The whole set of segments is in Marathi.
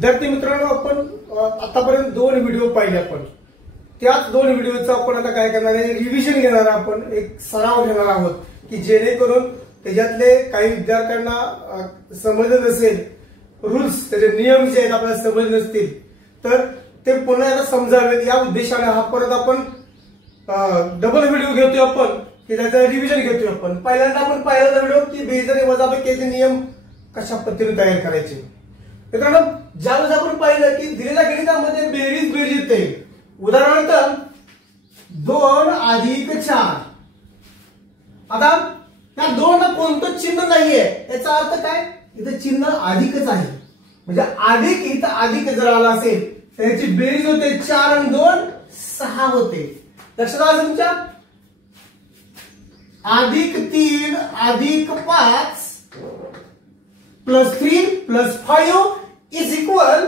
विद्यार्थी मित्रांनो, आपण आतापर्यंत 2 व्हिडिओ पाहिले. आपण त्याच 2 व्हिडिओचा आपण आता काय करणार आहे, रिव्हिजन घेणार. आपण एक सराव घेणार आहोत की जेणेकरून त्याच्यातले काही विद्यार्थ्यांना समजलं नसेल, रूल्स त्याचे नियम जे आहेत आपल्याला समजले नसतील तर ते पुन्हा एकदा समजावेत या उद्देशाने हा परत आपण डबल व्हिडिओ घेतोय. आपण की त्याचं रिव्हिजन घेतोय. आपण पहिल्यांदा आपण पाहिला व्हिडिओ की बेरीज आणि वजाबाकीचे नियम कशा पद्धतीने तयार करायचे. मित्रांनो, ज्यावेळेस आपण पाहिलं की दिलेल्या गणितामध्ये बेरीज येते, उदाहरणार्थ 2 अधिक 4. आता या 2 ला कोणतं चिन्ह नाहीये, याचा अर्थ काय, इथं चिन्ह अधिकच आहे. म्हणजे अधिक, इथं अधिक जर आला असेल तर याची बेरीज होते 4 आणि 2 6 होते. लक्षात आलं तुमच्या. अधिक 3 अधिक 5 प्लस 3 प्लस 5 इज इक्वल,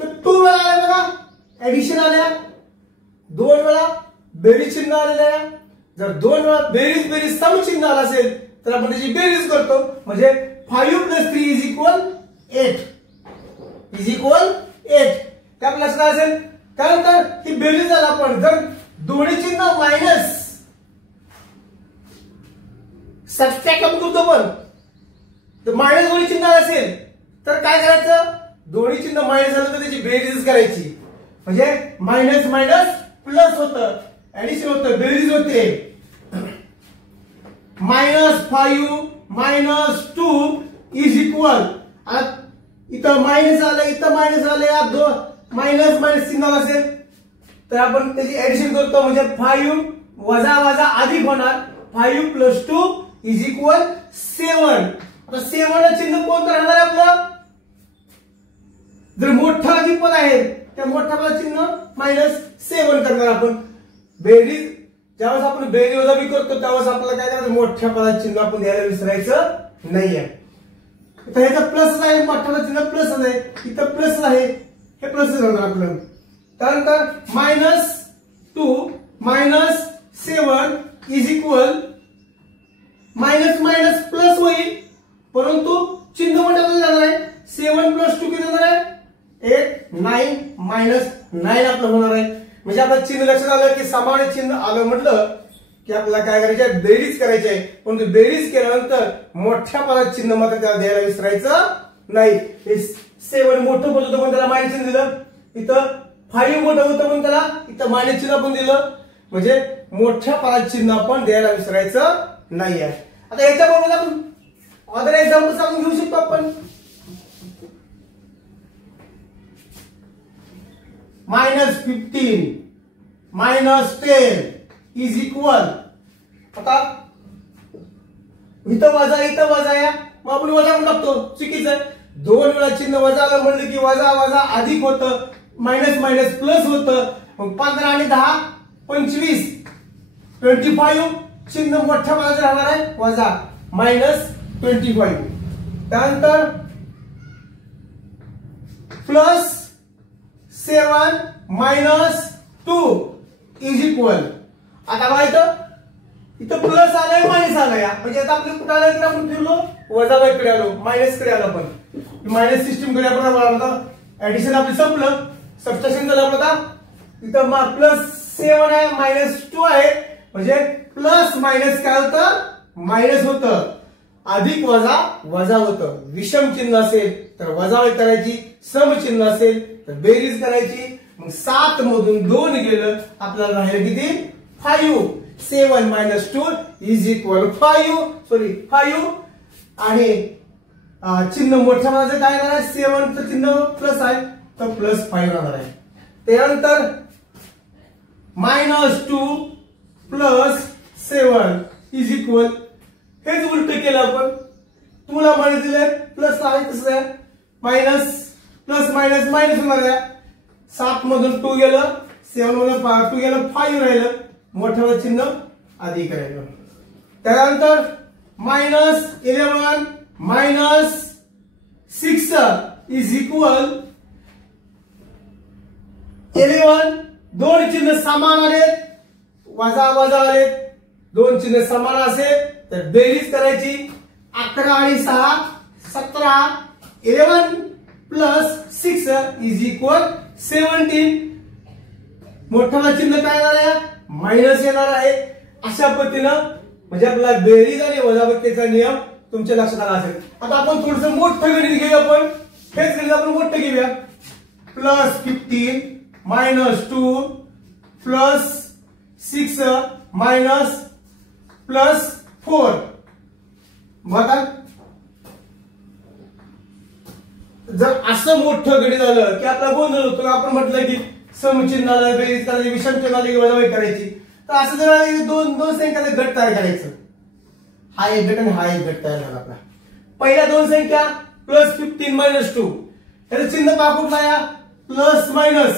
तर 2 वेळा आल्या बघा ऍडिशन आल्या, 2 वेळा बेरीज चिन्ह आलेलं आहे. जर 2 वेळा बेरीज सम चिन्ह आलं असेल तर आपण त्याची बेरीज करतो. म्हणजे 5 plus 3 is equal 8 is equal 8. त्या आपल्या लक्षात असेल. त्यानंतर ही बेरीज झाला. आपण जर दोन्ही चिन्ह मायनस सबट्रॅक्ट आपण करतो, पण तर मायनस दोन्ही चिन्ह असेल तर काय करायचं, दोन्ही चिन्ह मायनस झालं तर त्याची बेरीज करायची. म्हणजे मायनस मायनस प्लस होतं, ऍडिशन होतं, बेरीज होते. -5 -2 इज इक्वल, इथं मायनस आलं, इथं मायनस आलं, या दोन मायनस मायनस चिन्ह असेल तर आपण त्याची ऍडिशन करतो. म्हणजे 5 वजा वजा अधिक होणार. 5 + 2 इज इक्वल 7. आता 7 चिन्ह कोणतं राहणार आहे आपलं, जर मोठा अधिक पद आहे त्या मोठ्या पदाचं चिन्ह -7 करणार आपण. बेरीज ज्यावेळेस आपण बेरीज वजाबाकी करतो त्यावेळेस आपल्याला काय करायचं, मोठ्या पदाचं चिन्ह आपण द्यायला विसरायचं नाहीये. तर ह्याचं प्लस आहे, मोठ्या पदाचं चिन्ह प्लस आहे, इथं प्लस आहे, हे प्लस राहणार आपलं. त्यानंतर -2 -7 is equal minus minus plus होईल, परंतु चिन्ह मोठ्या पदाचं जाणार आहे. 7 + 2 किती होणार आहे, 8 9 -9 आपलं होणार आहे. म्हणजे आपलं चिन्ह लक्षात आलं की समान चिन्ह आलं म्हटलं की आपल्याला काय करायचं आहे, बेरीज करायची आहे. परंतु बेरीज केल्यानंतर मोठ्या पदाचं चिन्ह मात्र त्याला द्यायला विसरायचं नाही. 7 मोठं पद होतं पण त्याला मायनस चिन्ह दिलं, इथं 5 मोठं होतं पण त्याला इथं मायनस चिन्ह पण दिलं. म्हणजे मोठ्या पदाचं चिन्ह आपण द्यायला विसरायचं नाही आहे. आता याच्याबरोबर आपण अदर एक्झाम्पल सांगून घेऊ शकतो. आपण -15 -10 इज इक्वल, आता इथं वजा या, मग आपण वजा करून टाकतो, चुकीचं आहे. 2 वेळा चिन्ह वजा आलं म्हणलं की वजा वजा अधिक होतं, मायनस मायनस प्लस होतं. मग 15 आणि 10 25 25 चिन्ह मोठ्या पदाचं राहणार आहे, वजा -25. त्यानंतर +7 -2 इज इक्वल, आता काय इथं प्लस आलंय मायनस आलंय. म्हणजे आता आपल्याला कुठं आलं तर आपण फिरलो वजाबाकीकडे आलो, मायनस कडे आलो. पण मायनस सिस्टीम कडे आपण ऍडिशन आपलं संपलं, सबट्रॅक्शन झालं आपलं. आता इथं +7 आहे, -2 आहे. म्हणजे प्लस मायनस काय होतं, मायनस होतं, अधिक वजा वजा होतं. विषम चिन्ह असेल तर वजाबाकी करायची, सम चिन्ह असेल तर बेरीज करायची. मग 7 मधून 2 गेलं, आपल्याला राहिलं किती, 5. 7 - 2 इज इक्वल 5. आणि चिन्ह मोठ्या पदाचं काय येणार आहे, 7 चं चिन्ह प्लस आहे तर +5 राहणार आहे. त्यानंतर -2 + 7 इज इक्वल, हेच उलट केलं आपण. तुम्हाला माहिती दिलंय प्लस आहे तसं आहे, मायनस प्लस मायनस मायनस होणार आहे. 7 मधून 2 गेलं, 7 मधून 2 गेलं, 5 राहिलं, मोठं चिन्ह अधिक राहिलं. त्यानंतर -11 -6 इज इक्वल 11. 2 चिन्ह समान आले, वजा वजा आले, 2 चिन्ह समान असेल तर बेरीज करायची. 11 आणि 6 17, 11 प्लस 6 इज इक्वल 17. मोठा चिन्ह काय येणार आहे? मायनस येणार आहे. अशा पद्धतीनं म्हणजे आपला बेरीज आणि वजाबाकीचा नियम तुमच्या लक्षात आला असेल. आता आपण थोडंसं मोठं गणित घेऊया. आपण हेच गणित आपण मोठं घेऊया. Plus 15 minus 2 plus 6 minus plus 4. बघा जर असं मोठं गणित झालं की आपला गोंधळ होतो. आपण म्हटलं की समचिन्हाला बेरीज करायची, विषम चिन्हाला वजाबाकी करायची. तर असं जर दोन संख्याचा गट तयार करायचं. हा एक गट आणि हा एक गट तयार झाला आपला. पहिल्या दोन संख्या प्लस 15 मायनस 2 त्याचं चिन्ह पहा कुठला या प्लस मायनस.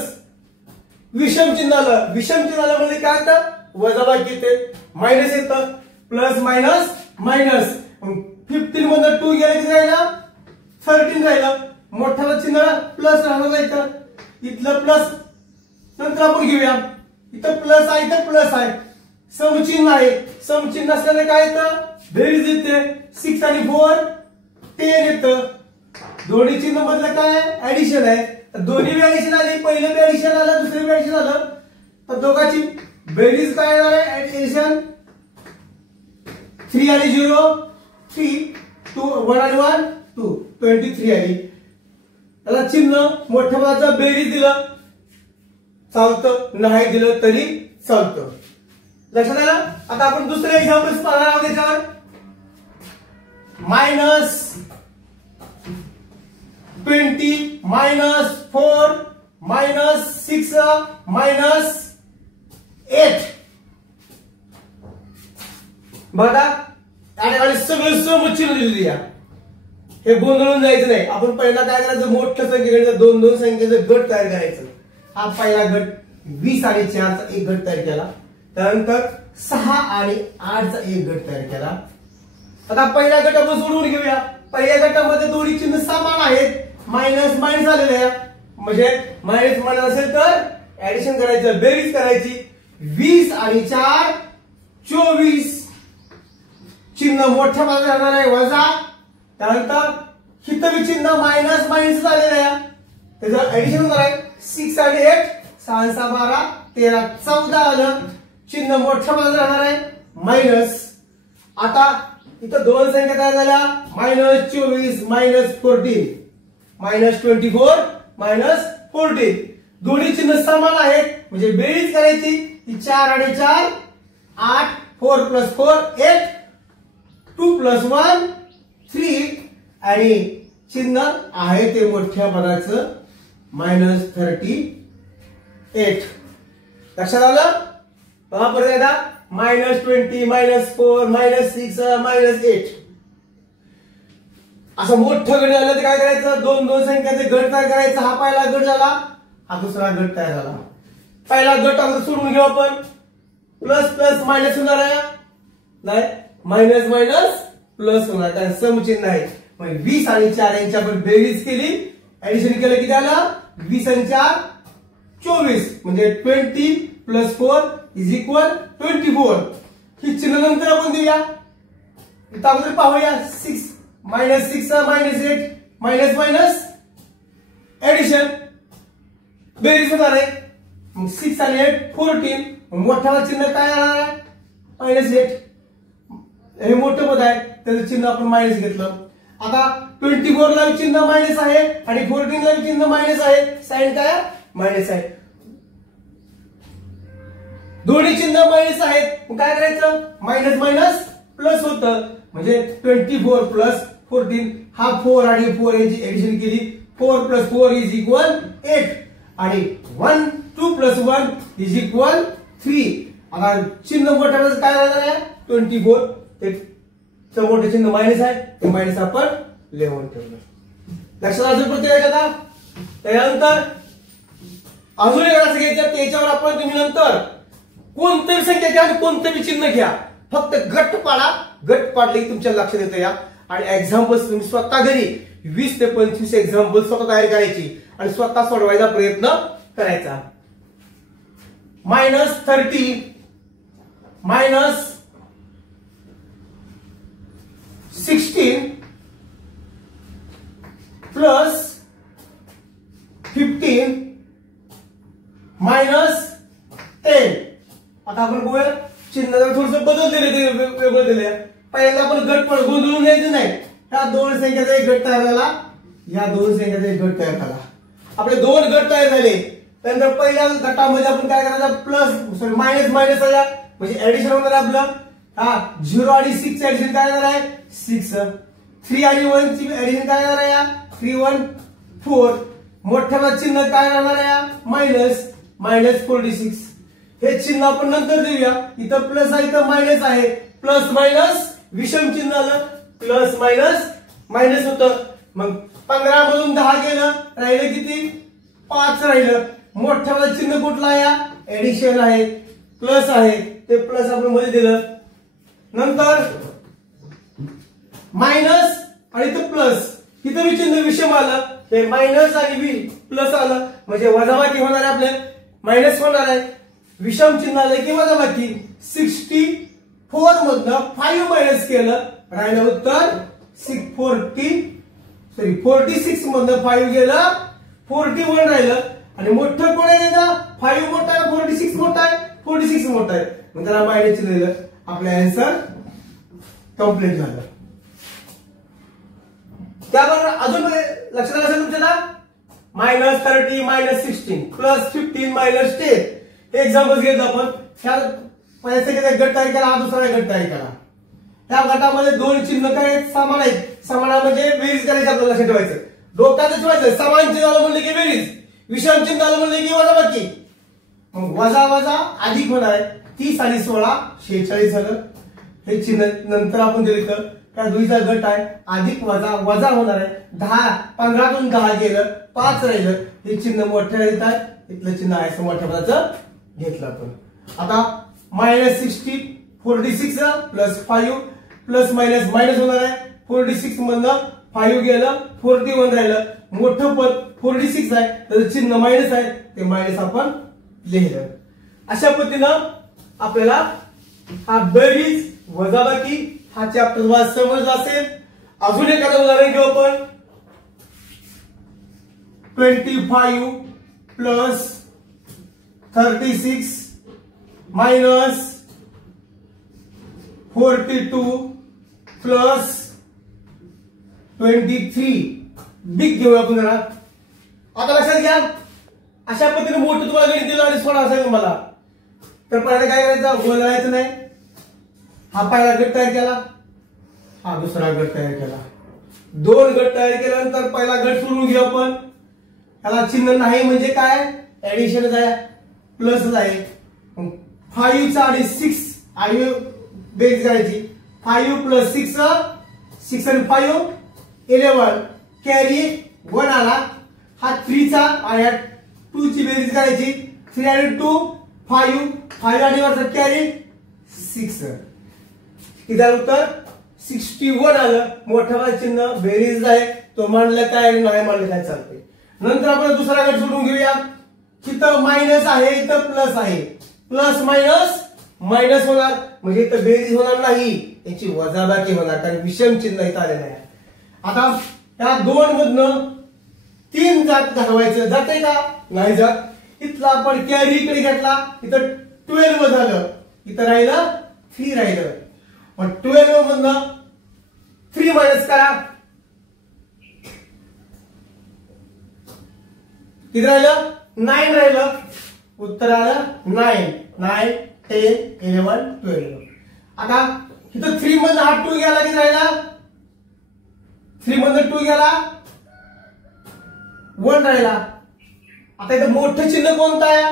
विषम चिन्हाला म्हणजे काय होतं? वजाबाकी येते. मायनस येतं. Plus minus minus. 15 मधून 2 गेला किती राहिला? 13 राहिलं. मोठ्याला चिन्ह प्लस राहणार जायचं. इथलं प्लस नंतर आपण घेऊया. इथं प्लस आहे, इथं प्लस आहे. समचिन्ह आहे. समचिन्ह असल्याने काय येतं? बेरीज येते. 6 आणि 4 10 येतं. दोन्ही चिन्ह मधलं काय ऍडिशन आहे. दोन्ही ऍडिशन आली. पहिलं ऍडिशन आलं, दुसरं ऍडिशन आलं. तर दोघांची बेरीज काय येणार आहे? ऍडिशन 3 आणि 0 3 2 1 आणि 1 2 23 आली. त्याला चिन्ह मोठ्या पदाचं बेरीज दिलं चालतं, नाही दिलं तरी चालतं. लक्षात आलं. आता आपण दुसरे एक्झाम्पल्स पाहणार आहोत. त्याच्यावर मायनस 20 मायनस 4 मायनस 6 मायनस 8. बघा आणि सगळं समचिन्ह दिलेली आहे. हे गोंधळून जायचं नाही. आपण पहिला काय करायचं? मोठ्या संख्येकडे दोन संख्येचं गट तयार करायचं. हा पहिला गट 20 आणि 4 चा एक गट तयार केला. त्यानंतर 6 आणि 8 चा एक गट तयार केला. आता पहिला गट आपण सोडवून घेऊया. पहिल्या गटामध्ये दोन्ही चिन्ह समान आहेत. मायनस मायनस आलेले आहे. म्हणजे मायनस मायनस असेल तर ऍडिशन करायचं, बेरीज करायची. 20 आणि 4 24. चिन्ह मोठ्या बाजूला राहणार आहे वजा. त्यानंतर हिथं चिन्ह मायनस मायनस आलेलं आहे. त्याचं ऍडिशन होणार आहे. 6 आणि 8 6 6 12 13 14 आलं. चिन्ह मोठ्या बाजूला राहणार आहे मायनस. आता इथं दोन संख्या तयार झाल्या. Minus 24 minus 14 minus 24 minus 14. दोन्ही चिन्ह समान आहेत म्हणजे बेरीज करायची. 4 आणि 4 8 4 प्लस 4 8 2 प्लस 1 3 आणि चिन्ह आहे ते मोठ्या पदाचं मायनस 38. लक्षात आलं. पहा परत एकदा. Minus 20 minus 4 minus 6 minus 8. असं मोठं गट झालं तर काय करायचं? दोन संख्याचे गट तयार करायचा. हा पहिला गट झाला, हा दुसरा गट तयार झाला. पहिला गट आपण सोडून घेऊ आपण. प्लस प्लस मायनस होणार आहे नाही, मायनस मायनस प्लस होणार. कारण समचिन्ह आहे. 20 आणि 4 यांची आपण बेरीज केली, ऍडिशन केलं की त्याला 20 आणि 4 24 म्हणजे 20 प्लस 4 इज इक्वल 24. ही चिन्ह नंतर आपण देऊया. इथं अगोदर पाहूया. 6 minus 6 minus 8 minus minus addition बेरीज होणार आहे. मग 6 आणि 8 14. मोठ्याला चिन्ह काय राहणार आहे? मायनस 8. हे मोठं पद आहे त्याचं चिन्ह आपण मायनस घेतलं. आता 24 ला चिन्ह मायनस आहे आणि 14 ला चिन्ह मायनस आहे. साइन काय मायनस आहे. दोन्ही चिन्ह मायनस आहेत. मग काय करायचं? मायनस मायनस प्लस होतं म्हणजे 24 प्लस 14. हा 4 आणि 4 यांची ऍडिशन केली. 4 प्लस 4 इज इक्वल 8 आणि 1 2 प्लस 1 इज इक्वल 3. आता चिन्ह मोठ्या काय राहणार आहे? 24. ते मोठे चिन्ह मायनस आहे, ते मायनस आपण लिहून ठेवलं. लक्षात अजून प्रत्येक आता. त्यानंतर अजून एक असं घ्यायचं, त्याच्यावर आपण तुम्ही नंतर कोणतेही संख्या घ्या आणि कोणतेही चिन्ह घ्या, फक्त गट पाडा. गट पाडले की तुमच्या लक्षात येतं या. आणि एक्झाम्पल्स तुम्ही स्वतः घरी 20 ते 25 एक्झाम्पल स्वतः तयार करायची आणि स्वतः सोडवायचा प्रयत्न करायचा. Minus 30 minus 16 plus 15 minus 10. आता आपण बघूया चिन्ह थोडस बदल दिले, वेगळं दिले. पहिल्यांदा आपण गट पण गोंधळून घ्यायचं नाही. ह्या दोन संख्याचा एक गट तयार झाला, या दोन संख्याचा एक गट तयार झाला. आपले दोन गट तयार झाले. त्यानंतर पहिल्या गटामध्ये आपण काय करायचं, प्लस सॉरी मायनस मायनस म्हणजे ऍडिशन होणार आपलं. हा 0 आणि 6 चे ऍडिशन काय येणार आहे 6. 3 आणि 1 ची ऍडिशन काय येणार आहे 3 1 4. मोठ्याला चिन्ह काय राहणार आहे मायनस मायनस 46. हे चिन्ह आपण नंतर देऊया. इथं प्लस आहे, इथं मायनस आहे. प्लस मायनस विषम चिन्ह आलं, प्लस मायनस मायनस होतं. मग 15 मधून 10 गेलं, राहिलं किती 5 राहिलं. मोठ्याला चिन्ह कुठला आहे ऍडिशन आहे, प्लस आहे, ते प्लस आपण मध्ये दिलं. नंतर मायनस आणि इथं प्लस, इथं बी चिन्ह विषम आलं, हे मायनस आणि प्लस आलं म्हणजे वजाबाकी होणार आहे. आपले मायनस होणार आहे, विषम चिन्ह आलं की वजाबाकी. 64 मधनं 5 मायनस केलं, राहिलं उत्तर 46 मधनं 5 गेलं 41 राहिलं. आणि मोठं कोण आहे ना 5 मोठा आहे, 46 मोठा आहे, 46 मोठा आहे, मग त्याला मायनस चिन्ह दिलं. आपलं आन्सर कंप्लीट झालं. त्याबरोबर अजून लक्षात असेल तुमच्या मायनस 30 मायनस 16 प्लस 15 मायनस 10 हे एक्झाम्पल घेतलं आपण. ह्या पहिल्या गट तयार केला, हा दुसरा गट तयार केला. त्या गटामध्ये दोन चिन्ह काय समान आहेत. समान म्हणजे बेरीज करायची, आपल्याला लक्षात ठेवायचं, डोक्यात ठेवायचं. समान चिन्ह आलं म्हणले की बेरीज, विषम चिन्ह आलं म्हणले की वजाबाकी. मग वजा वजा अधिक होणार आहे. 30 आणि 16 46 झालं. हे चिन्ह नंतर आपण दिलं, त्या दुईचा गट आहे, अधिक वजा वजा होणार आहे. 15 तून 10 गेलं, 5 राहिलं. हे चिन्ह मोठ्या येत आहे, इथलं चिन्ह आहे मोठ्या पदाचं घेतलं आपण. आता minus 60 46 plus 5 plus minus minus होणार आहे. 46 मधनं 5 गेलं, 41 राहिलं. मोठं पद 46 आहे, त्याचं चिन्ह मायनस आहे, ते मायनस आपण लिहिलं. अशा पद्धतीनं आपल्याला हा बेरीज वजाबाकी हा चॅप्टर तुम्हाला समजला असेल. अजून एखादं उदाहरण घेऊ आपण. 25 प्लस 36 मायनस 42 प्लस 23. बिग घेऊया आपण जरा. आता लक्षात घ्या, अशा पद्धतीने मोठं तुम्हाला गणित दिलं आणि सोडा असेल तुम्हाला, तर पहिला काय करायचं, गोलायचं नाही. हा पहिला गट तयार केला, हा दुसरा गट तयार केला. दोन गट तयार केल्यानंतर पहिला गट सोडून घेऊ आपण. त्याला चिन्ह नाही म्हणजे काय ऍडिशनच आहे, प्लसच आहे. 5 आणि 6 आणि बेरीज करायची. 5 प्लस 6 आणि 5 11 कॅरी 1 आला. हा 3 चा आणि 2 ची बेरीज करायची. 3 आणि 2 5 आणि वरचा कॅरी 6. इथं उत्तर 61 आलं. मोठा चिन्ह बेरीज आहे, तो मांडलं काय आणि नाही मांडलं काय चालते. नंतर आपण दुसरा गट सोडून घेऊया. इथं मायनस आहे, इथं प्लस आहे. प्लस मायनस मायनस होणार म्हणजे इथं बेरीज होणार नाही, याची वजाबाकी होणार, कारण विषम चिन्ह इथं आलेलं आहे. आता या 2 मधनं 3 जात घालवायचं, जाते का नाही जात. इथला आपण कॅरी इकडे घेतला, इथं 12 झालं, इथं राहिलं 3 राहिलं. मग 12 मधनं 3 मायनस करा, किती राहिलं 9 राहिलं. उत्तर आलं 9. 9 10 11 12. आता इथं 3 मधनं हा 2 गेला, किती राहिला 3 मधनं 2 गेला 1 राहिला. आता इथं मोठं चिन्ह कोणतं आहे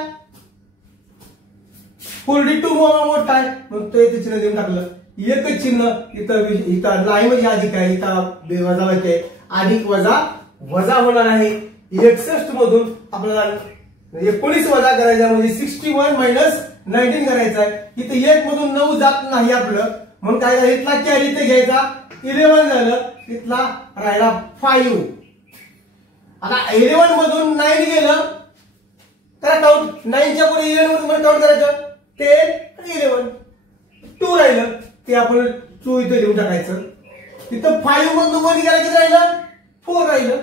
42 मोठा आहे, मग तो इथे चिन्ह देऊन टाकलं. एकच चिन्ह इथं नाही म्हणजे अधिक आहे, इथं वजा होते, अधिक वजा वजा होणार आहे. 61 मधून आपल्याला 19 वजा करायचा म्हणजे 61 मायनस 19 करायचा आहे. इथे 1 मधून 9 जात नाही आपलं, मग काय झालं इथला कॅरी इथे घ्यायचा, 11 झालं, इथला राहिला 5. आता 11 मधून 9 गेलं तर काउंट 9 च्या पुढे 11 मधून काउंट करायचं, 10 आणि 11 2 राहिलं, ते आपण 2 इथे देऊन टाकायचं. तिथं 5 मधून 1 गेला किती राहिलं 4 राहिलं.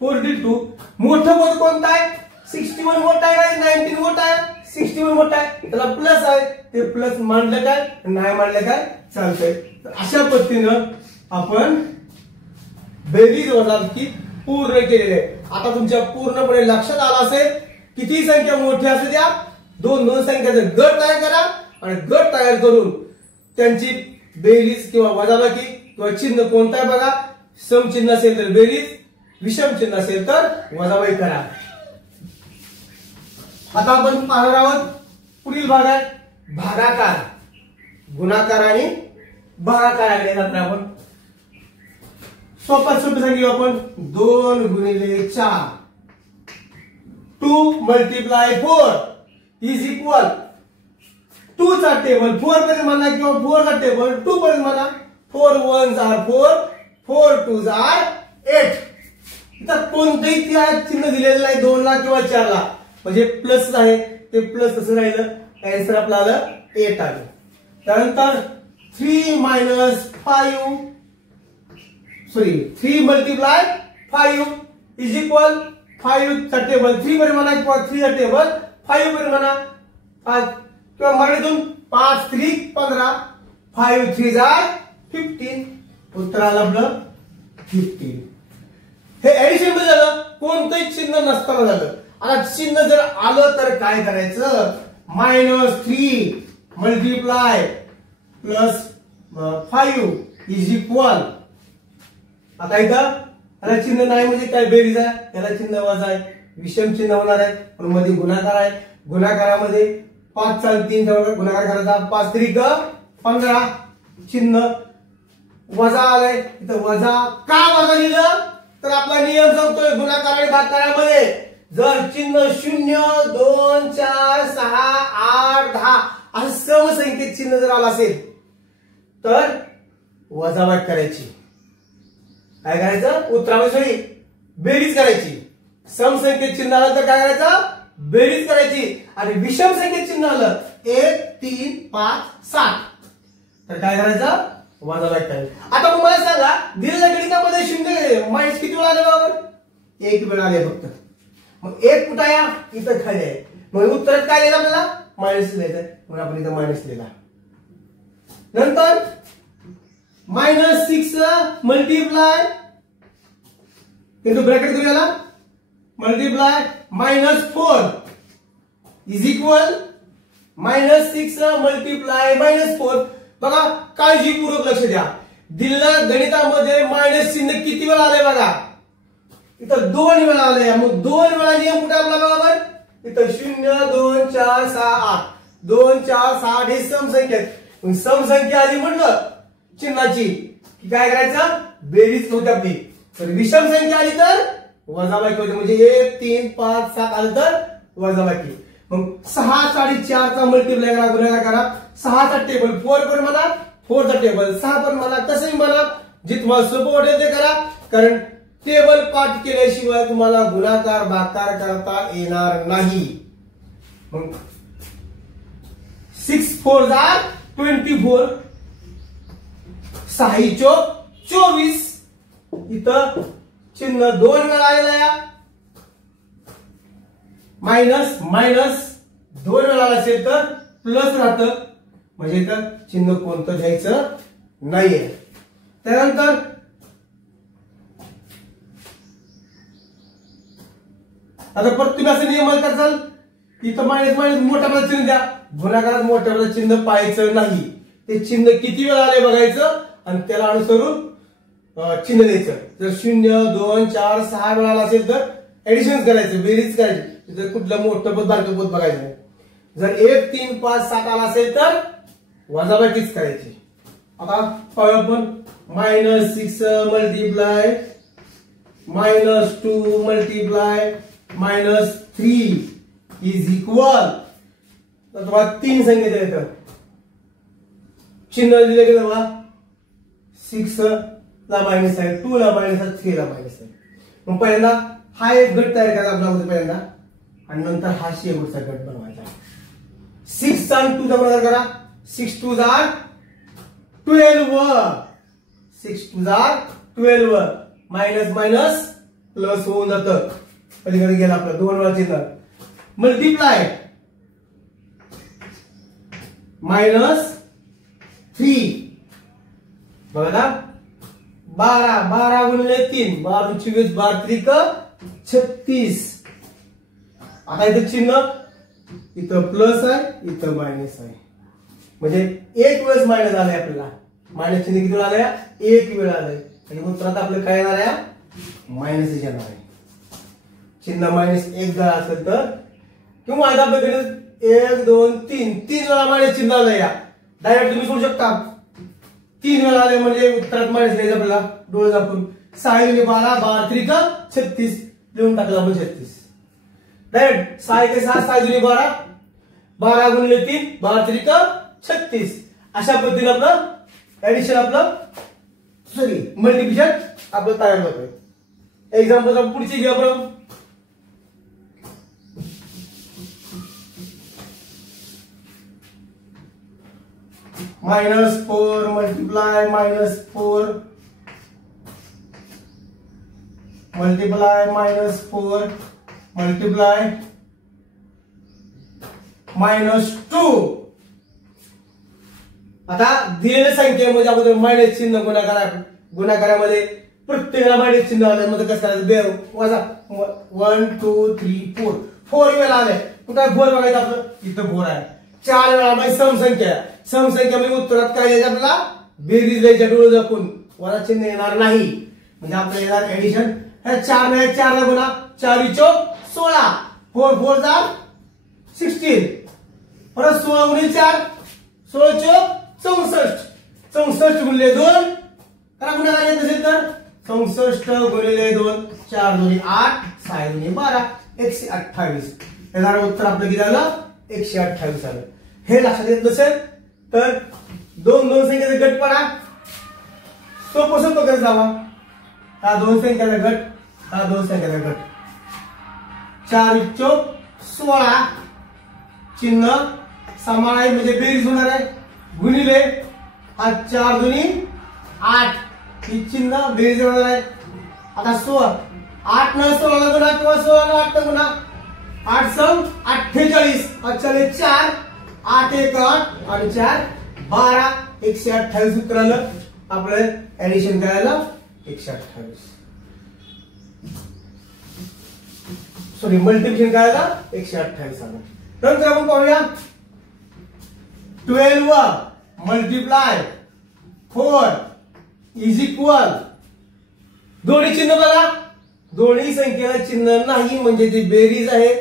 42. मोठं पद कोणतं आहे? 61 मोठा आहे का 19 मोठा आहे? 61 मोठा आहे, त्याला प्लस आहे, ते प्लस मानलं काय नाही मानलं काय चालतंय. तर अशा पद्धतीनं आपण बेरीज वजाबाकी पूर्ण केलेली आहे. आता तुमच्या पूर्णपणे लक्षात आलं असेल किती संख्या मोठी असू द्या, दोन दोन संख्याचा गट तयार करा आणि गट तयार करून त्यांची बेरीज किंवा वजाबाकी किंवा चिन्ह कोणतं आहे बघा. समचिन्ह असेल तर बेरीज, विषम चिन्ह असेल तर वजाबाकी करा. आता आपण पाहणार आहोत पुढील भाग आहे भागाकार. गुणाकार आणि भागाकार आपण सोपं सांगितलं आपण 2 गुणिले 4 2 मल्टिप्लाय 4 इज इक्वल 2 चा टेबल 4 पर्यंत म्हणा किंवा 4 चा टेबल 2 पर्यंत म्हणा. 4 1s are 4 4 2s are 8. इथं कोणतेही चिन्ह दिलेलं नाही 2 ला किंवा 4 ला, म्हणजे प्लस आहे ते प्लस तसं राहिलं. आन्सर आपला आलं 8 आलं. त्यानंतर 3 मायनस 5 3 मल्टिप्लाय 5 इज इक्वल 5 चा टेबल 3 पर्यंत म्हणा किंवा 3 चा टेबल 5 पर्यंत म्हणा. 5 किंवा मराठीतून 5 3 15 5 3 जार 15. उत्तर आलं आपलं 15. हे ऍडिशन मध्ये झालं, कोणतंही चिन्ह नसताना झालं. आता चिन्ह जर आलं तर काय करायचं? -3 मल्टिप्लाय प्लस 5 इज इक्वल. आता इथं याला चिन्ह नाही म्हणजे काय बेरीज आहे, याला चिन्ह वजा आहे, विषम चिन्ह होणार आहे, पण मध्ये गुणाकार आहे. गुणाकारामध्ये 5 चा 3 चा गुणाकार करायचा. 5 3 15 चिन्ह वजा आलंय. इथं वजा का वजा लिहिलं तर आपला नियम सांगतोय गुणाकार आणि भागाकारामध्ये जर चिन्ह 0 2 4 6 8 10 असं समसंख्येत चिन्ह जर आलं असेल तर वजाबाकी करायची. काय करायचं? उत्तरामध्ये बेरीज करायची. समसंख्येत चिन्ह आलं तर काय करायचं? बेरीज करायची. आणि विषम संख्येत चिन्ह आलं 1 3 5 7 तर काय करायचं? वजाबाकी करायची. आता मग मला सांगा दिलेल्या गणितामध्ये 0 मायनस किती वेळा आले बरोबर? 1 वेळा आले फक्त. मग 1 कुठं आहे? इथं खाली आहे. मग उत्तरात काय लिहिलं आपल्याला? मायनस लिहायचं. मग आपण इथं मायनस लिहिला. नंतर -6 मल्टिप्लाय इंटू ब्रॅकेट करूया मल्टिप्लाय -4 इज इक्वल -6 मल्टिप्लाय -4. बघा काळजीपूर्वक लक्ष द्या. दिलेल्या गणितामध्ये मायनस चिन्ह किती वेळा आले बघा. इथं 2 वेळा आले. मग 2 वेळा नियम कुठे आपला बरोबर? इथं 0 2 4 6 8 2 4 6 हे समसंख्या आहेत. समसंख्या आली म्हटलं चिन्हाची की काय करायचं? बेरीज होती आपली. तर विषम संख्या आली तर वजाबाकी होते. म्हणजे 1 3 5 7 आलं तर वजाबाकी. मग 6 4.5 चा मल्टिप्लाय करा, गुणाकार करा. 6 चा टेबल 4 पण म्हणा, 4 चा टेबल 6 पण म्हणा, कसंही म्हणा जे तुम्हाला सोपं वाटेल ते करा. कारण टेबल पाठ केल्याशिवाय तुम्हाला गुणाकार भागाकार करता येणार नाही. मग 6 4 24 6 चोक 24. इथं चिन्ह 2 वेळा आलेला आहे. मायनस मायनस 2 वेळा असेल तर प्लस राहतं. म्हणजे इथं चिन्ह कोणतं घ्यायचं नाहीये. त्यानंतर आता परत तुम्ही असं नियम करताल इथं मायनस मायनस मोठ्या चिन्ह द्या. गुणाकारात मोठ्या चिन्ह पाहायचं नाही. ते चिन्ह किती वेळा आले बघायचं आणि त्याला अनुसरून चिन्ह द्यायचं. जर 0 2 4 6 वेळा आला असेल तर ऍडिशन करायचं, बेरीज करायची. जर कुठलं मोठं पद बारकं पद बघायचं. जर 1 3 5 7 आला असेल तर वजाबाकीच करायची. आता पाहूया आपण -6 मल्टिप्लाय -2 मल्टिप्लाय -3 इज इक्वल. तर तुम्हाला 3 संख्या द्यायचं. चिन्ह दिले की तेव्हा 6 ला मायनस आहे, 2 ला मायनस आहे, 3 ला मायनस आहे. मग पहिल्यांदा हा एक गट तयार करायचा आपला होता पहिल्यांदा आणि नंतर हा शेवटचा गट बनवायचा. 6 आणि 2 चा गुणाकार करा. 6 2 जार 12 6 2 जार 12 मायनस मायनस प्लस होऊन जातं, पलीकडे गेला आपलं 2 वेळा चिन्ह. मल्टिप्लाय -3 बघा ना, 12 गुणिले 3 12 24 12 त्रिक 36. आता इथं चिन्ह, इथं प्लस आहे, इथं मायनस आहे, म्हणजे एक वेळेस मायनस आलंय आपल्याला. मायनस चिन्ह किती वेळा आलंय? एक वेळा आलंय. आणि उत्तरात आपलं काय येणार आहे? मायनस येणार आहे. चिन्ह -1 जर असेल तर, किंवा आता आपल्याकडे 1 2 3 वेळा मायनस चिन्ह आलंय. या डायरेक्ट तुम्ही सोडू शकता. 3 वेळा आले म्हणजे उत्तरात मायनस द्यायचं आपल्याला. डोळे झाकून 6 गुणिले 12 12 त्रिक 36 लिहून टाकलं आपण 36. डायरेक्ट 6 1 6 6 गुणिले 12 12 गुणिले 3 12 त्रिक 36. अशा पद्धतीने आपलं ऍडिशन आपलं मल्टिप्लिकेशन आपलं तयार होतंय. एक्झाम्पल आपण पुढची घेऊ आपण. -4 मल्टिप्लाय -4 मल्टिप्लाय -4 मल्टिप्लाय -2. आता दिलेल्या संख्येमध्ये अगोदर मायनस चिन्ह गुणाकारामध्ये प्रत्येकाला मायनस चिन्ह आलं. मग कसं करायचं? वजा 1 2 3 4 4 वेळा आले. कुठे 4 बघायचं आपलं? इथं 4 आहे. 4 वेळा म्हणजे समसंख्या. समसंख्यामध्ये उत्तरात काय द्यायचं आपल्याला? बेरीज द्यायच्या डोळे दाखवून. वजा चिन्ह येणार नाही, म्हणजे आपल्याला येणार ऍडिशन. 4 नाही 4 ला गुणा 4 चौक 16 4 4 जा 16 परत 16 गुणिले 4 16 चौक 64 64 गुणिले 2 करा गुणाकार येत असेल तर 64 गुणिले 2 4 2 8 6 2 12 128. येणार उत्तर आपलं किती आलं? 128 आलं. हे लक्षात येत नसेल तर दोन संख्येचा गट पडा. सोपं करत जावा. हा 2 संख्येचा गट, हा 2 संख्येचा गट. 4 चौक 16 चिन्ह समान आहे म्हणजे बेरीज होणार आहे. गुणिले हा 4 2 8 ही चिन्ह बेरीज होणार आहे. आता 16 8 न 16 गुणा किंवा 16 न 8 गुणा 8 सम 48 40 4 8 1 8 आणि 4 12 128 उत्तर आलं. आपल्याला ऍडिशन करायला 128 सॉरी मल्टिप्लिकेशन करायला 128 आलं. नंतर आपण पाहूया 12 मल्टिप्लाय 4 इज इक्वल. दोन्ही चिन्ह बघा, दोन्ही संख्येला चिन्ह नाही म्हणजे ती बेरीज आहे.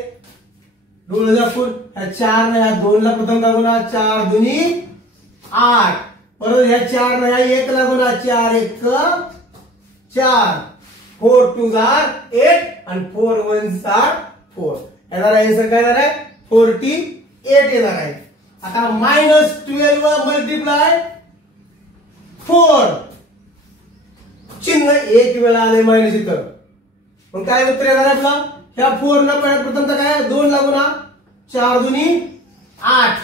डोळे दाखवून 4 नाही 2 ला प्रथम का गुणा 4 2 8 परत ह्या 4 नाही 1 ला गुणा 4 1 4 4 2 8 आणि 4 1 4 येणार आहे. काय येणार आहे? 48 येणार आहे. आता -12 मल्टिप्लाय 4 चिन्ह एक वेळा आले मायनस इथं. मग काय उत्तर येणार आहे आपला? ह्या 4 ला प्रथमतः काय 2 ला गुणा 4 2 8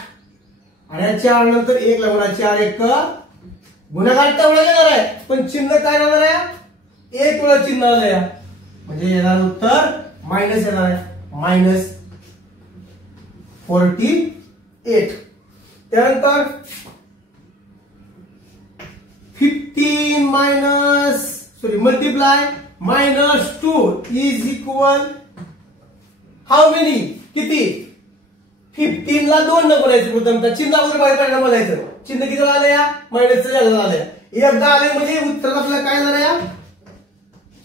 आणि 4 नंतर 1 ला गुणा 4 1 गुणाकार तेवढा येणार आहे, पण चिन्ह काय येणार आहे? 1 वेळा चिन्ह आलंय म्हणजे येणार उत्तर मायनस येणार आहे. -48. त्यानंतर 15 multiply -2 is equal how many किती? 15 ला 2 न बोलायचं. प्रथमतः चिन्ह अगोदर बाहेर काढणं बोलायचं. चिन्ह किती आलं या? मायनसचं झालं आलंय. एकदा आले म्हणजे उत्तर आपल्याला काय येणार या?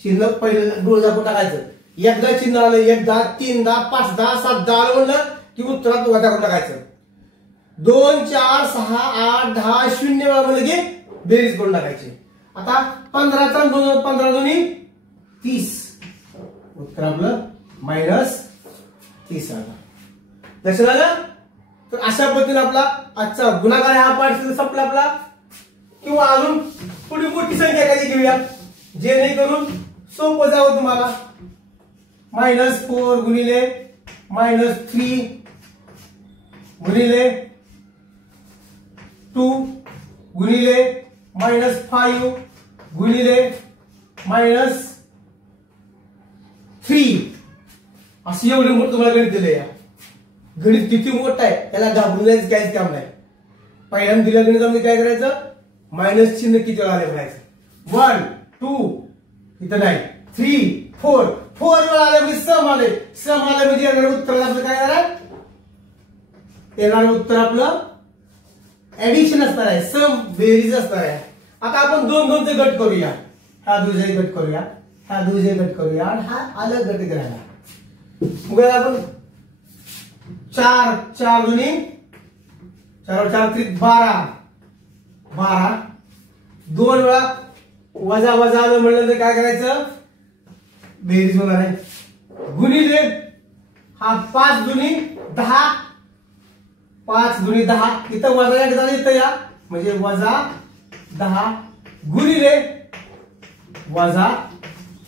चिन्ह पहिले डोळे दाखवून टाकायचं. एकदा चिन्ह आलं 1 10 3 10 5 10 7 10 आलं म्हणलं की उत्तरात वजा करून टाकायचं. 2 4 6 8 10 0 वेळा म्हणलं की बेरीज करून टाकायची. आता 15 चा 15 2 30 उत्तर आपलं -30 आलं. लक्षात आलं? तर अशा पद्धतीने आपला आजचा गुणाकार हा पाठ संपला आपला. किंवा अजून पुढे मोठी संख्या काही घेऊया जेणेकरून सोपं जावं तुम्हाला. -4 गुणिले -3 गुणिले 2 गुणिले -5 गुणिले 3 अशी एवढी मोठं तुम्हाला गणित दिलंय. या गणित किती मोठं आहे त्याला घाबरून जायचं काहीच काम नाही. पहिल्यांदा दिल्या गणितामध्ये काय करायचं, मायनस चिन्ह किती वेळा आले म्हणायचं. 1 2 इथं नाही 3 4 4 वेळा आले म्हणजे सम आले. सम आले म्हणजे येणारं उत्तर आपलं काय येणार, येणारं उत्तर आपलं ऍडिशन असणार आहे, सम बेरीज असणार आहे. आता आपण दोन दोनचे गट करूया. हा दुसरे गट करूया, हा दुसरे गट करूया आणि हा अलग गट करायला. मग आपण 4 4 दुनी 4 4 3 12 12 दोन वेळा वजा वजा आलं म्हणलं तर काय करायचं, बेरीज होणार आहे. गुणिले हा 5 दुनी 10 5 दुनी 10 इथं वजा एक झाला इथं या म्हणजे वजा 10 गुणिले वजा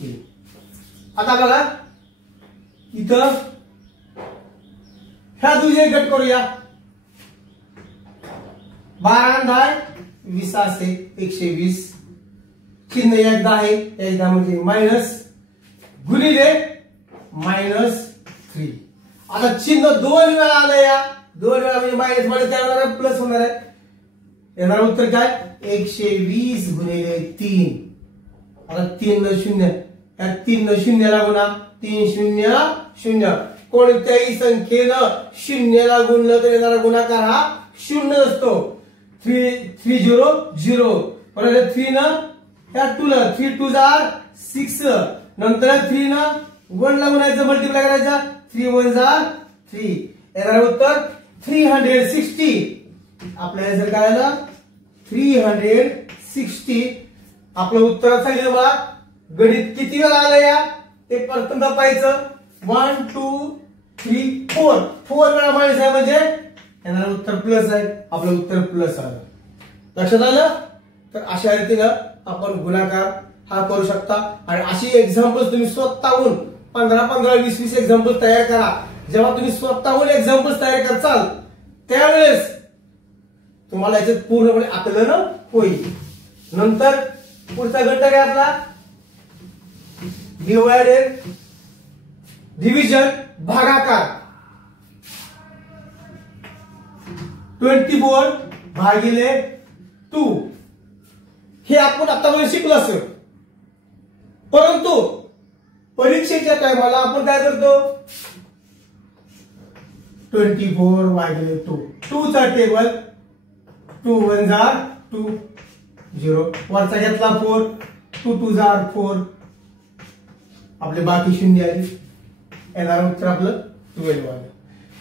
3. आता बघा इथं ह्या दुसरे गट करूया. 12 10 20 असे 120 चिन्ह एकदा आहे, एकदा म्हणजे मायनस गुणिले -3. आता चिन्ह दोन वेळा आलं या, दोन वेळा म्हणजे मायनस मध्ये काय होणार आहे, प्लस होणार आहे. येणार उत्तर काय 120 गुणिले 3. आता 3 0 या 3 शून्याला गुणा 3 0 0. कोणत्याही संख्येनं शून्याला गुणलं तर येणारा गुणाकार हा शून्य असतो. 3 0 0 परत 3 न या 2 ला 3 2 जार 6 नंतर 3 न 1 ला गुणायचं मल्टिप्लाय करायचा 3 1 जार 3. येणारा उत्तर 360. आपल्याला जर काय आलं 360. आपलं उत्तर सांगितलं मला गणित किती वेळा आलं या ते प्रथम तपायचं. 1 2 3 4 4 वेळा मायनस आहे म्हणजे येणारा उत्तर प्लस आहे. आपलं उत्तर प्लस आलं. लक्षात आलं. तर अशा रीतीनं आपण गुणाकार हा करू शकता. आणि अशी एक्झाम्पल्स तुम्ही स्वतःहून 15 15 20 20 एक्झाम्पल्स तयार करा. जेव्हा तुम्ही स्वतःहून एक्झाम्पल्स तयार करचाल त्यावेळेस तुम्हाला याच्यात पूर्णपणे आकलन होईल. नंतर पुढचा घटक आहे आपला डिवायडेड डिव्हिजन भागाकार. 24 भागिले 2 हे आपण आतापर्यंत शिकलो असेल. परंतु परीक्षेच्या टायमाला आपण काय करतो 24 भागिले 2 2 चा टेबल 2 1 जार 2 0 वरचा घेतला 4 2 2 जार 4 आपले बाकी शून्य आली. येणारं उत्तर आपलं 12 आलं.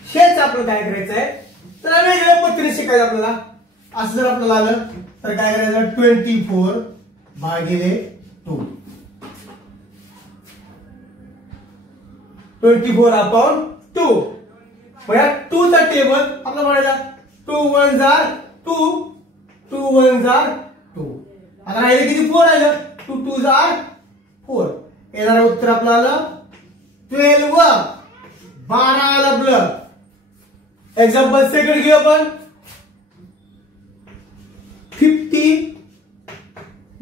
हेच आपलं काय करायचं आहे तर वेगळ्या पद्धतीने शिकायचं आपल्याला. असं जर आपल्याला आलं तर काय करायचं 24 भागिले 2 24 अपॉन 2. मग या 2 चा टेबल आपला म्हणायचा 2 1 जार 2 2 1 जार 2. आता राहिले किती 4 आलं 2 2 जार 4. येणारं उत्तर आपलं आलं 12 12 आलं आपलं. एक्झाम्पल सेकंड घेऊ आपण 50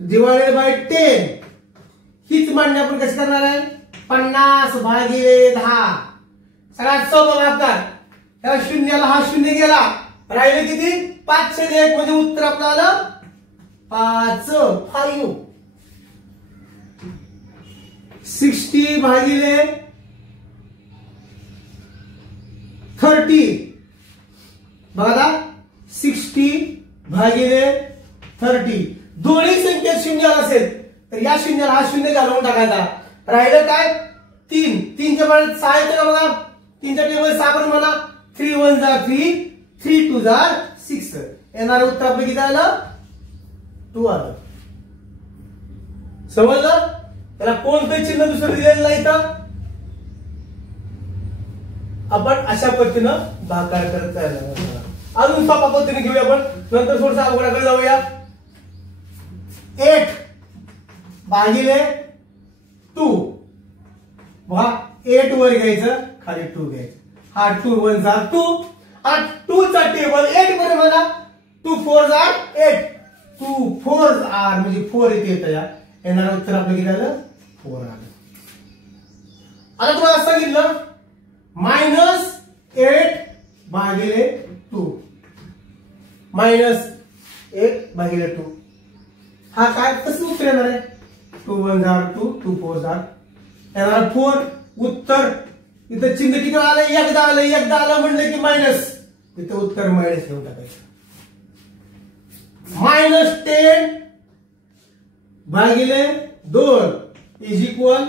डिवायडेड बाय 10. हीच मांडणी आपण कशी करणार आहे 50 भागिले 10. सगळ्यात सोपा भागाकार. त्या शून्याला हा शून्य गेला राहिले किती 5/1 म्हणजे उत्तर आपलं आलं 5. 60 भागिले 30. बघा 60 भागिले 30. दोन्ही संख्या शून्य असेल तर या शून्याला हा शून्य घालवून टाकायचा. राहिलं काय 3 3 च्या मध्ये 6 येतं का बघा 3 च्या टेबल 6 करून म्हणा 3 1 जार 3 3 2 जार 6. येणारं उत्तर आपलं किती आलं 2 आलं. समजलं. त्याला कोणतं चिन्ह दुसरं दिलेलं नाही तर आपण अशा पद्धतीनं भागाकार करत राहिला. अजून सोपा पद्धतीने घेऊया आपण नंतर थोडंसं अवघडाकडे जाऊया. 8 भागिले 2 बघा 8 वर घ्यायचं खाली 2 घ्यायचं. हा 2 1 जार 2 आणि 2 चा टेबल 8 मध्ये म्हणा 2 4 जार 8 2 4 आर म्हणजे 4 इथे येतं. या येणारं उत्तर आपलं किती आलं 4 आलं. आता तुम्हाला सांगितलं -8/2 -1/2 हा काय कसं उत्तर येणार आहे? 2 1 जार 2 2 4 जार येणार 4 उत्तर. इथं चिन्ह किती आलं? एकदा आलं म्हणलं की मायनस, इथं उत्तर मायनस घेऊन टाकायचं. -10/2 इज इक्वल,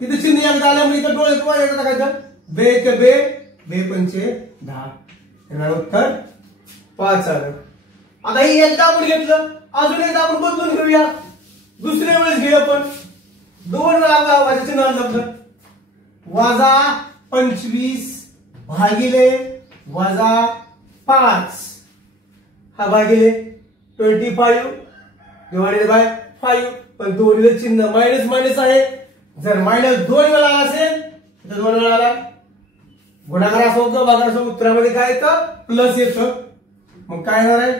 इथं चिन्ह एकदा आलं म्हणजे इथं डोळे किंवा एकदा टाकायचं. बे 5 10 येणार उत्तर 5 आलं. आता हे एकदा आपण घेतलं, अजून एकदा आपण बदलून घेऊया. दुसऱ्या वेळेस घेऊ आपण. 2 वेळा वाजायचं चिन्ह लग्न. -25/-5 हा भागिले 25 डिवाइडेड बाय 5. पण दोन्हीचं चिन्ह मायनस मायनस आहे. जर मायनस 2 वेळा असेल तर 2 वेळा आला, गुणाकार असो किंवा भागाकार असो, उत्तरामध्ये काय येतं? प्लस येतं. मग काय होणार आहे?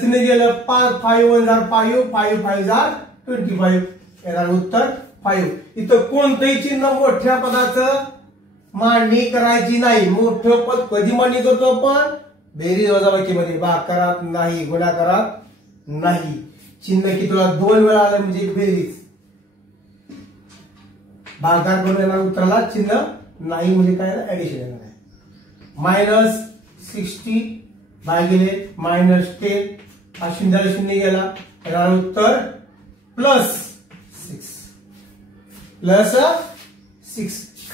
चिन्ह गेलं 5 5 1 जार 5 5 5 जार 25 येणार उत्तर 5. इथं कोणतंही चिन्ह मोठ्या पदाचं मांडणी करायची नाही. मोठं पद कधी मांडणी करतो आपण? बेरीज वजाबाकीमध्ये, भागाकारात नाही, गुणाकारात नाही. चिन्ह की तुला 2 वेळा आलं म्हणजे बेरीज, भागाकार करून येणार उत्तराला चिन्ह नाही म्हणजे काय? ऍडिशन येणार आहे. -60/-10 हा शून्याला शून्य गेला, येणार उत्तर +6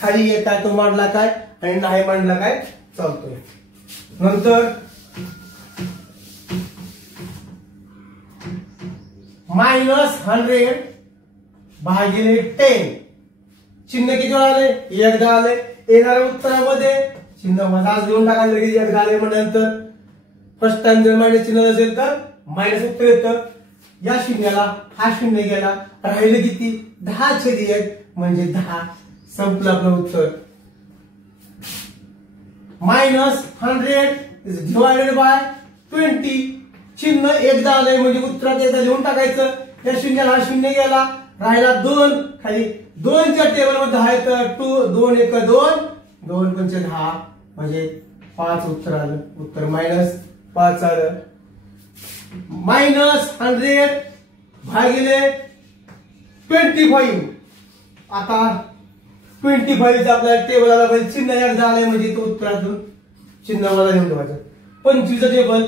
खाली एक काय तो मांडला काय आणि नाही मांडला काय चालतोय. नंतर -100/10 चिन्ह किती आले? एकदा आले. येणाऱ्या उत्तरामध्ये चिन्ह वजाच घेऊन टाकायचं लगेच एकदा आले म्हटल्यानंतर. फर्स्ट टाइम जर मायनस चिन्ह असेल तर मायनस उत्तर येतं. या शून्याला हा शून्य गेला, राहिलं किती? 10/1 म्हणजे 10. संपलं आपलं उत्तर. -100 इज डिवायडेड बाय 20 चिन्ह एकदा आलंय म्हणजे उत्तरात एकदा लिहून टाकायचं. या शून्याला हा शून्य गेला, राहिला 2 खाली. 2च्या टेबल मध्ये 10 येतं. 2 1 2 2 5 10 म्हणजे 5 उत्तर आलं. उत्तर -5 आलं. -100/25 आता 25 आपल्याला टेबल आला पाहिजे. चिन्ह एकदा आलंय म्हणजे तो उत्तरातून चिन्ह मला लिहून ठेवायचं. 25चं टेबल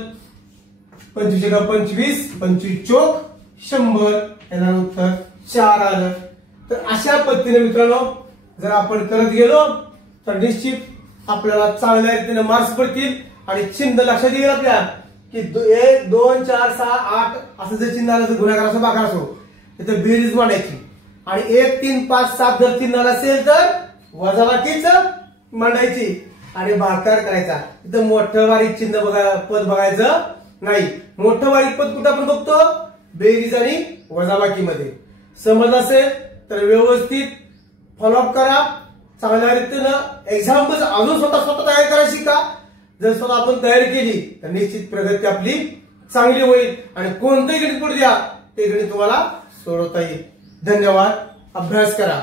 25 का 25 25 चोक 100 येणार उत्तर 4 आलं. तर अशा पद्धतीने मित्रांनो जर आपण करत गेलो तर निश्चित आपल्याला चांगल्या रीतीने मार्क्स पडतील. आणि चिन्ह लक्षात येईल आपल्या की 1 2 4 6 8 असं जर चिन्ह आलं तर गुणाकार असो भागाकार असो तिथे बेरीज मांडायची. आणि 1 3 5 7 जर चिन्ह असेल तर वजाबाकीच मांडायची आणि भागाकार करायचा. इथं मोठं बारीक चिन्ह पद बघायचं नाही. मोठं बारीक पद कुठं आपण बघतो? बेरीज आणि वजाबाकीमध्ये. समज असेल तर व्यवस्थित फॉलोअप करा. चांगल्या रीतीनं एक्झाम्पल अजून स्वतः तयार करायला शिका. जर स्वतः आपण तयारी केली तर निश्चित प्रगती आपली चांगली होईल. आणि कोणतंही गणित पडू द्या ते गणित तुम्हाला सोडवता येईल. धन्यवाद. अभ्यास करा.